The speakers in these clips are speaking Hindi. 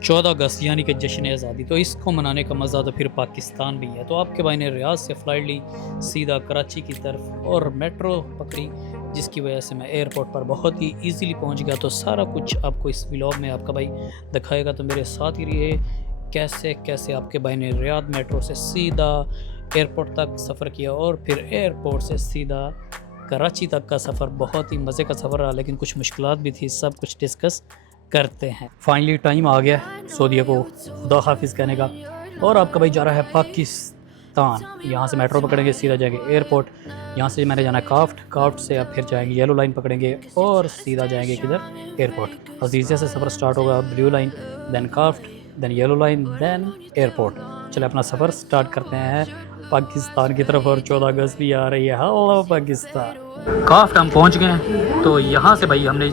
14 अगस्त यानी कि जश्न आज़ादी, तो इसको मनाने का मज़ा तो फिर पाकिस्तान भी है। तो आपके भाई ने रियाद से फ़्लाइट ली सीधा कराची की तरफ और मेट्रो पकड़ी, जिसकी वजह से मैं एयरपोर्ट पर बहुत ही ईज़िली पहुंच गया। तो सारा कुछ आपको इस व्लॉग में आपका भाई दिखाएगा, तो मेरे साथ ही रहिए। कैसे कैसे आपके भाई ने रियाद मेट्रो से सीधा एयरपोर्ट तक सफ़र किया और फिर एयरपोर्ट से सीधा कराची तक का सफ़र बहुत ही मज़े का सफ़र रहा, लेकिन कुछ मुश्किलात भी थी। सब कुछ डिस्कस करते हैं। फाइनली टाइम आ गया सऊदीया को खुदा हाफिज़ कहने का, और आपका भाई जा रहा है पाकिस्तान। यहाँ से मेट्रो पकड़ेंगे, सीधा जाएंगे एयरपोर्ट। यहाँ से मैंने जाना है काफ्ट से अब फिर जाएंगे येलो लाइन पकड़ेंगे और सीधा जाएंगे किधर, एयरपोर्ट। अजीज़िया से सफ़र स्टार्ट होगा, ब्लू लाइन, दैन काफ्ट, then yellow line, then airport. चले अपना सफ़र स्टार्ट करते हैं पाकिस्तान की तरफ। और 14 अगस्त भी आ रही है। हेलो पाकिस्तान। काफ्ट हम पहुंच गए हैं। तो यहाँ से भाई हमने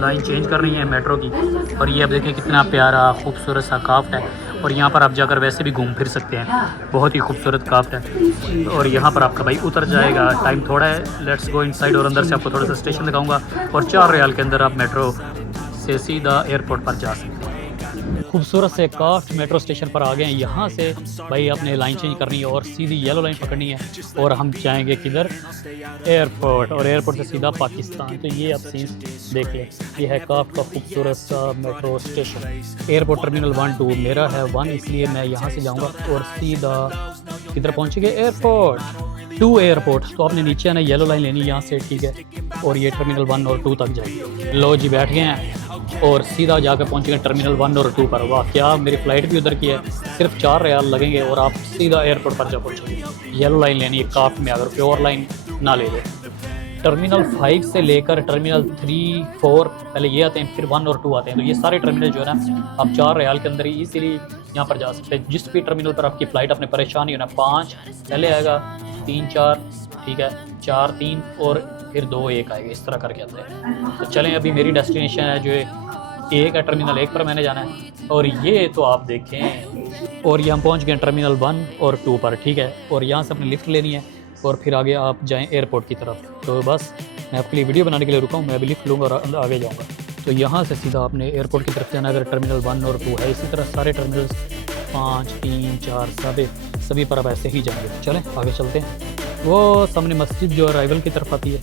लाइन चेंज करनी है मेट्रो की, और ये अब देखें कितना प्यारा खूबसूरत सा काफ्ट है। और यहाँ पर आप जाकर वैसे भी घूम फिर सकते हैं, बहुत ही खूबसूरत काफ्ट है। और यहाँ पर आपका भाई उतर जाएगा, टाइम थोड़ा है, लेट्स गो इनसाइड। और अंदर से आपको थोड़ा सा स्टेशन दिखाऊंगा, और 4 रियाल के अंदर आप मेट्रो से सीधा एयरपोर्ट पर जा सकते हैं। खूबसूरत से काफ्ट मेट्रो स्टेशन पर आ गए हैं। यहाँ से भाई आपने लाइन चेंज करनी है और सीधी येलो लाइन पकड़नी है, और हम जाएंगे किधर, एयरपोर्ट। और एयरपोर्ट से सीधा पाकिस्तान। तो ये आप सीन देख लें, ये है काफ्ट का खूबसूरत सा मेट्रो स्टेशन। एयरपोर्ट टर्मिनल 1 2 मेरा है 1, इसलिए मैं यहाँ से जाऊँगा और सीधा किधर पहुँचेंगे, एयरपोर्ट टू एयरपोर्ट। तो आपने नीचे आना, येलो लाइन लेनी यहाँ से, ठीक है, और ये टर्मिनल 1 और 2 तक जाएगी। लो जी बैठ गए हैं और सीधा जाकर पहुँचेंगे टर्मिनल 1 और 2 पर। वाह क्या, मेरी फ़्लाइट भी उधर की है, सिर्फ 4 रियाल लगेंगे और आप सीधा एयरपोर्ट पर जा पहुँचेंगे। येलो लाइन लेनी है काफ्ट में, अगर प्योर लाइन ना ले ले। टर्मिनल 5 से लेकर टर्मिनल 3 4 पहले ये आते हैं, फिर 1 और 2 आते हैं। तो ये सारे टर्मिनल जो है ना, आप 4 रियाल के अंदर ही ईजिली यहाँ पर जा सकते हैं। जिस भी टर्मिनल पर आपकी फ़्लाइट, अपने परेशान नहीं होना। 5 पहले आएगा, 3 4, ठीक है, 4 3 और फिर 2 1 आएगा, इस तरह करके आते हैं। तो चलें, अभी मेरी डेस्टिनेशन है जो एक है, टर्मिनल 1 पर मैंने जाना है। और ये तो आप देखें, और ये हम पहुँच गए टर्मिनल 1 और 2 पर, ठीक है। और यहाँ से अपनी लिफ्ट लेनी है और फिर आगे आप जाएं एयरपोर्ट की तरफ। तो बस मैं आपके लिए वीडियो बनाने के लिए रुका हूँ, मैं अभी लिफ्ट लूँगा और आगे जाऊँगा। तो यहाँ से सीधा आपने एयरपोर्ट की तरफ जाना, अगर टर्मिनल 1 और 2 है। इसी तरह सारे टर्मिनल्स 5 3 4 सभी पर आप ऐसे ही जाएंगे। चलें आगे चलते हैं। वो सामने मस्जिद जो अराइवल की तरफ आती है,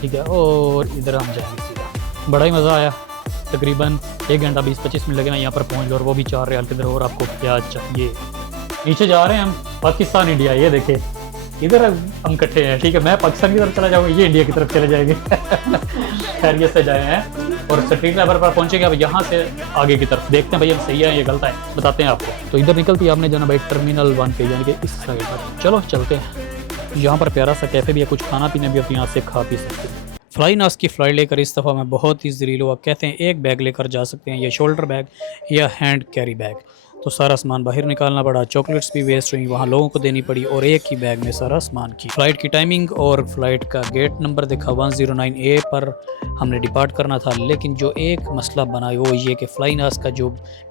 ठीक है, और इधर हम जाएंगे सीधा। बड़ा ही मज़ा आया। तकरीबन 1 घंटा 20-25 मिनट लगे मैं यहाँ पर पहुँच गया, और वो भी 4 रियाल के अंदर। और आपको क्या चाहिए। नीचे जा रहे हैं हम पाकिस्तान इंडिया, ये देखें इधर हम इकट्ठे हैं, ठीक है। मैं पाकिस्तान की तरफ चला जाऊँगा, ये इंडिया की तरफ चले जाएंगे। खैरियत से जाए हैं और स्ट्रीट लेवल पर पहुँचेंगे। अब यहाँ से आगे की तरफ देखते हैं भाई हम सही है ये गलत है, बताते हैं आपको। तो इधर निकलती है, आपने जाना भाई टर्मिनल 1 पे, यानी कि इस साइड पर। चलो चलते हैं। यहाँ पर प्यारा सा कैफ़े भी है, कुछ खाना पीना भी आप यहाँ से खा पी सकते हैं। फ्लाईनास की फ़्लाइट लेकर इस दफ़ा मैं बहुत ही ज़लील हुआ। कहते हैं एक बैग लेकर जा सकते हैं, या शोल्डर बैग या हैंड कैरी बैग। तो सारा सामान बाहर निकालना पड़ा, चॉकलेट्स भी वेस्ट हुई, वहाँ लोगों को देनी पड़ी, और एक ही बैग में सारा सामान की। फ़्लाइट की टाइमिंग और फ्लाइट का गेट नंबर देखा 109A पर हमने डिपार्ट करना था। लेकिन जो एक मसला बना वो ये कि फ्लाईनास का जो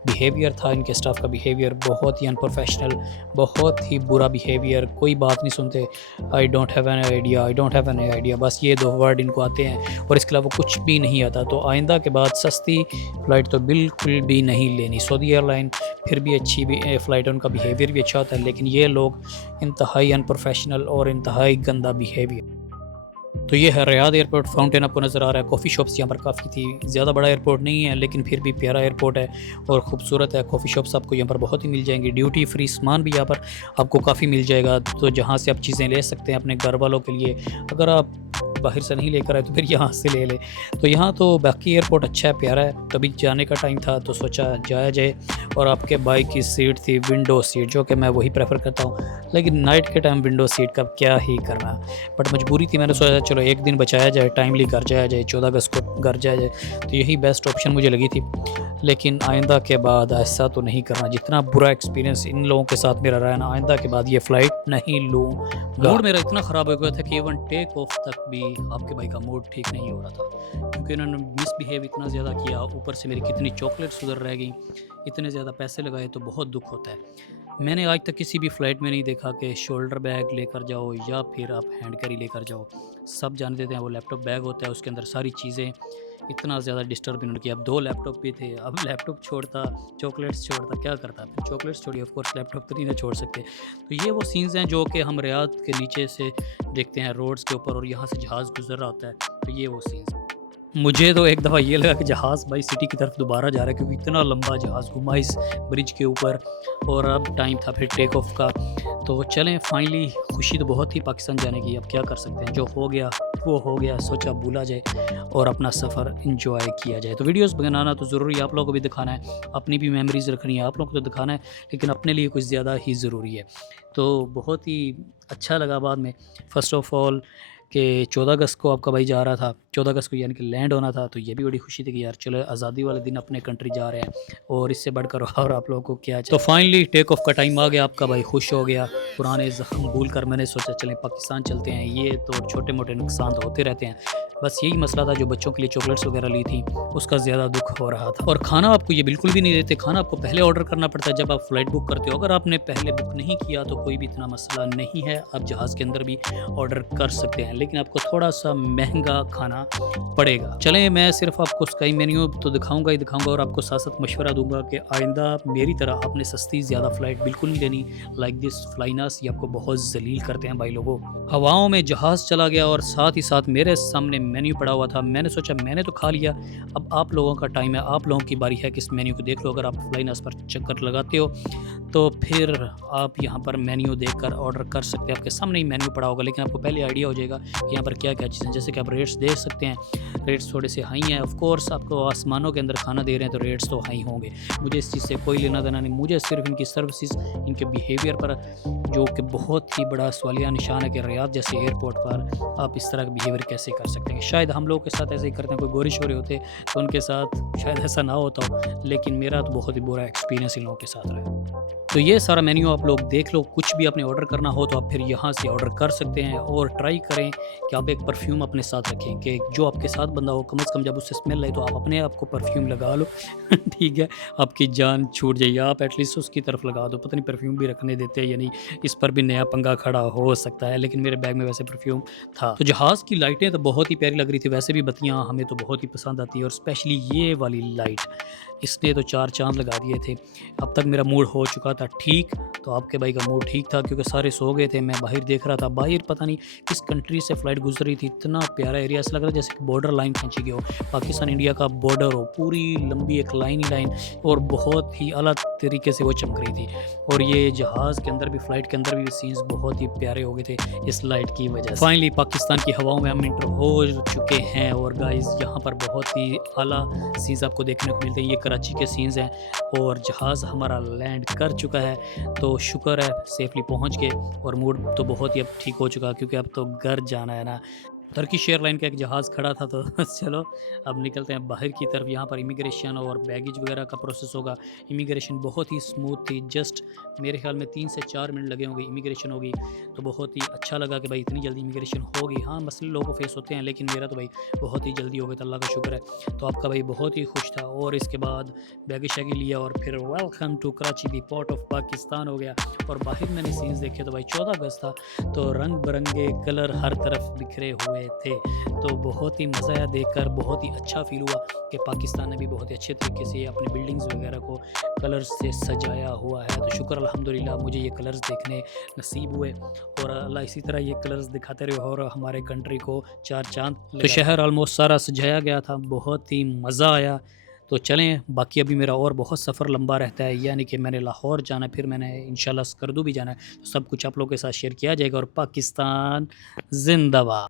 बिहेवियर था, इनके स्टाफ का बिहेवियर बहुत ही अनप्रोफेशनल, बहुत ही बुरा बिहेवियर। कोई बात नहीं सुनते, I don't have an idea, I don't have an idea, बस ये 2 वर्ड इनको आते हैं और इसके अलावा कुछ भी नहीं आता। तो आइंदा के बाद सस्ती फ़्लाइट तो बिल्कुल भी नहीं लेनी। सऊदी एयरलाइन फिर भी अच्छी भी फ़्लाइट है, उनका बिहेवियर भी अच्छा होता है, लेकिन ये लोग इंतहाई अनप्रोफेशनल और इंतहाई गंदा बिहेवियर। तो ये है रियाद एयरपोर्ट। फाउंटेन आपको नज़र आ रहा है, कॉफ़ी शॉप्स यहाँ पर काफ़ी थी। ज़्यादा बड़ा एयरपोर्ट नहीं है, लेकिन फिर भी प्यारा एयरपोर्ट है और ख़ूबसूरत है। कॉफ़ी शॉप्स आपको यहाँ पर बहुत ही मिल जाएंगी। ड्यूटी फ्री सामान भी यहाँ पर आपको काफ़ी मिल जाएगा, तो जहाँ से आप चीज़ें ले सकते हैं अपने घर वालों के लिए। अगर आप बाहर से नहीं लेकर आए तो फिर यहाँ से ले ले। तो यहाँ तो बाकी एयरपोर्ट अच्छा है, प्यारा है। तभी जाने का टाइम था तो सोचा जाया जाए, और आपके बाइक की सीट थी विंडो सीट, जो कि मैं वही प्रेफर करता हूँ। लेकिन नाइट के टाइम विंडो सीट का क्या ही करना, बट मजबूरी थी। मैंने सोचा चलो एक दिन बचाया जाए, टाइमली घर जाया जाए, 14 अगस्त को घर जाया जाए, तो यही बेस्ट ऑप्शन मुझे लगी थी। लेकिन आइंदा के बाद ऐसा तो नहीं करना। जितना बुरा एक्सपीरियंस इन लोगों के साथ मेरा रहा ना, आइंदा के बाद ये फ़्लाइट नहीं लूँगा। मूड मेरा इतना ख़राब हो गया था कि इवन टेक ऑफ तक भी आपके भाई का मूड ठीक नहीं हो रहा था, क्योंकि उन्होंने मिसबिहेव इतना ज़्यादा किया। ऊपर से मेरी कितनी चॉकलेट्स उधर रह गई, इतने ज़्यादा पैसे लगाए, तो बहुत दुख होता है। मैंने आज तक किसी भी फ़्लाइट में नहीं देखा कि शोल्डर बैग लेकर जाओ या फिर आप हैंड कैरी लेकर जाओ। सब जानते थे वो लैपटॉप बैग होता है, उसके अंदर सारी चीज़ें। इतना ज़्यादा डिस्टर्ब इन्होंने किया। अब 2 लैपटॉप भी थे, अब लैपटॉप छोड़ता, चॉकलेट्स छोड़ता, क्या करता? फिर चॉकलेट्स छोड़िए, ऑफ़ कोर्स लैपटॉप तो नहीं ना छोड़ सकते। तो ये वो सीन्स हैं जो कि हम रियाद के नीचे से देखते हैं रोड्स के ऊपर, और यहाँ से जहाज़ गुज़र रहा होता है, तो ये वो सीन्स हैं। मुझे तो एक दफ़ा ये लगा कि जहाज़ भाई सिटी की तरफ दोबारा जा रहा है, क्योंकि इतना लंबा जहाज़ घुमा इस ब्रिज के ऊपर, और अब टाइम था फिर टेक ऑफ का। तो चलें, फाइनली खुशी तो बहुत थी पाकिस्तान जाने की, अब क्या कर सकते हैं, जो हो गया वो हो गया, सोचा भूला जाए और अपना सफ़र एंजॉय किया जाए। तो वीडियोस बनाना तो ज़रूरी है, आप लोगों को भी दिखाना है, अपनी भी मेमोरीज़ रखनी है, आप लोगों को तो दिखाना है, लेकिन अपने लिए कुछ ज़्यादा ही ज़रूरी है। तो बहुत ही अच्छा लगा बाद में। फ़र्स्ट ऑफ़ ऑल कि 14 अगस्त को आपका भाई जा रहा था, 14 अगस्त को यानी कि लैंड होना था, तो ये भी बड़ी खुशी थी कि यार चलो आज़ादी वाले दिन अपने कंट्री जा रहे हैं, और इससे बढ़कर और आप लोगों को क्या चाहिए। तो फाइनली टेक ऑफ का टाइम आ गया, आपका भाई खुश हो गया, पुराने ज़ख्म भूल कर मैंने सोचा चलें पाकिस्तान चलते हैं। ये तो छोटे मोटे नुकसान तो होते रहते हैं, बस यही मसला था जो बच्चों के लिए चॉकलेट्स वगैरह ली थी, उसका ज़्यादा दुख हो रहा था। और खाना आपको ये बिल्कुल भी नहीं देते, खाना आपको पहले ऑर्डर करना पड़ता है जब आप फ़्लाइट बुक करते हो। अगर आपने पहले बुक नहीं किया तो कोई भी इतना मसला नहीं है, आप जहाज़ के अंदर भी ऑर्डर कर सकते हैं, लेकिन आपको थोड़ा सा महंगा खाना पड़ेगा। चलें, मैं सिर्फ आपको स्काई मेन्यू तो दिखाऊंगा ही दिखाऊंगा, और आपको साथ साथ मशवरा दूंगा कि आइंदा मेरी तरह आपने सस्ती ज़्यादा फ़्लाइट बिल्कुल नहीं लेनी। लाइक दिस फ्लाइनस ये आपको बहुत जलील करते हैं भाई लोगों। हवाओं में जहाज़ चला गया और साथ ही साथ मेरे सामने मेन्यू पड़ा हुआ था। मैंने सोचा मैंने तो खा लिया, अब आप लोगों का टाइम है, आप लोगों की बारी है कि इस मेन्यू को देख लो। अगर आप फ्लाइनस पर चक्कर लगाते हो तो फिर आप यहाँ पर मेन्यू देखकर ऑर्डर कर सकते हैं। आपके सामने ही मेन्यू पड़ा होगा, लेकिन आपको पहले आइडिया हो जाएगा कि यहाँ पर क्या क्या चीज़ें, जैसे कि आप रेट्स देख सकते हैं, रेट्स थोड़े से हाई हैं। ऑफ कोर्स आपको आसमानों के अंदर खाना दे रहे हैं तो रेट्स तो हाई होंगे। मुझे इस चीज़ से कोई लेना देना नहीं, मुझे सिर्फ इनकी सर्विसेज, इनके बिहेवियर पर, जो कि बहुत ही बड़ा सवालिया निशान है कि रियाद जैसे एयरपोर्ट पर आप इस तरह का बिहेवियर कैसे कर सकते हैं। शायद हम लोग के साथ ऐसे ही करते हैं, कोई गोरे शोरे होते तो उनके साथ शायद ऐसा ना होता हो, लेकिन मेरा तो बहुत ही बुरा एक्सपीरियंस इन लोगों के साथ रहा। तो ये सारा मेन्यू आप लोग देख लो, कुछ भी आपने ऑर्डर करना हो तो आप फिर यहाँ से ऑर्डर कर सकते हैं। और ट्राई करें कि आप एक परफ्यूम अपने साथ रखें, कि जो आपके साथ बंदा हो, कम से कम जब उससे स्मेल आए तो आप अपने आप को परफ्यूम लगा लो ठीक है, आपकी जान छूट जाए, आप एटलीस्ट उसकी तरफ लगा दो। पता नहीं परफ्यूम भी रखने देते हैं या नहीं, इस पर भी नया पंगा खड़ा हो सकता है, लेकिन मेरे बैग में वैसे परफ्यूम था। तो जहाज़ की लाइटें तो बहुत ही प्यारी लग रही थी, वैसे भी बत्तियाँ हमें तो बहुत ही पसंद आती है, और स्पेशली ये वाली लाइट, इसने तो 4 चाँद लगा दिए थे। अब तक मेरा मूड हो चुका था ठीक, तो आपके भाई का मूड ठीक था, क्योंकि सारे सो गए थे। मैं बाहर देख रहा था, बाहर पता नहीं किस कंट्री से फ़्लाइट गुजर रही थी, इतना प्यारा एरिया, ऐसा लग रहा जैसे कि बॉर्डर लाइन खींची गई हो, पाकिस्तान इंडिया का बॉर्डर हो, पूरी लंबी एक लाइन ही लाइन, और बहुत ही अलग तरीके से वो चमक रही थी। और ये जहाज़ के अंदर भी, फ़्लाइट के अंदर भी सीन्स बहुत ही प्यारे हो गए थे इस लाइट की वजह से। फाइनली पाकिस्तान की हवाओं में हम इंटर हो चुके हैं, और गाइस यहाँ पर बहुत ही आला सीन्स आपको देखने को मिलते हैं। ये कराची के सीन्स हैं, और जहाज़ हमारा लैंड कर चुका है, तो शुक्र है सेफली पहुंच गए, और मूड तो बहुत ही अब ठीक हो चुका, क्योंकि अब तो घर जाना है ना। टर्किश एयरलाइन का एक जहाज़ खड़ा था, तो चलो अब निकलते हैं बाहर की तरफ। यहाँ पर इमिग्रेशन और बैगेज वगैरह का प्रोसेस होगा। इमिग्रेशन बहुत ही स्मूथ थी, जस्ट मेरे ख्याल में 3 से 4 मिनट लगे होंगे, इमिग्रेशन होगी। तो बहुत ही अच्छा लगा कि भाई इतनी जल्दी इमिग्रेशन होगी। हाँ, मसले लोगों को फेस होते हैं, लेकिन मेरा तो भाई बहुत ही जल्दी हो गया था, अल्लाह का शुक्र है। तो आपका भाई बहुत ही खुश था, और इसके बाद बैगेज शैगेज लिया, और फिर welcome to Karachi the port of Pakistan हो गया। और बाहर मैंने सीन्स देखे तो भाई 14 अगस्त था, तो रंग बिरंगे कलर हर तरफ बिखरे हुए थे। तो बहुत ही मज़ा आया देखकर, बहुत ही अच्छा फील हुआ कि पाकिस्तान ने भी बहुत ही अच्छे तरीके से अपने बिल्डिंग्स वगैरह को कलर्स से सजाया हुआ है। तो शुक्र अल्हम्दुलिल्लाह मुझे ये कलर्स देखने नसीब हुए, और अल्लाह इसी तरह ये कलर्स दिखाते रहे और हमारे कंट्री को 4 चाँद। तो शहर ऑलमोस्ट सारा सजाया गया था, बहुत ही मज़ा आया। तो चलें, बाकी अभी मेरा और बहुत सफ़र लंबा रहता है, यानी कि मैंने लाहौर जाना है, फिर मैंने इंशाल्लाह स्कर्दू भी जाना है। तो सब कुछ आप लोगों के साथ शेयर किया जाएगा, और पाकिस्तान ज़िंदाबाद।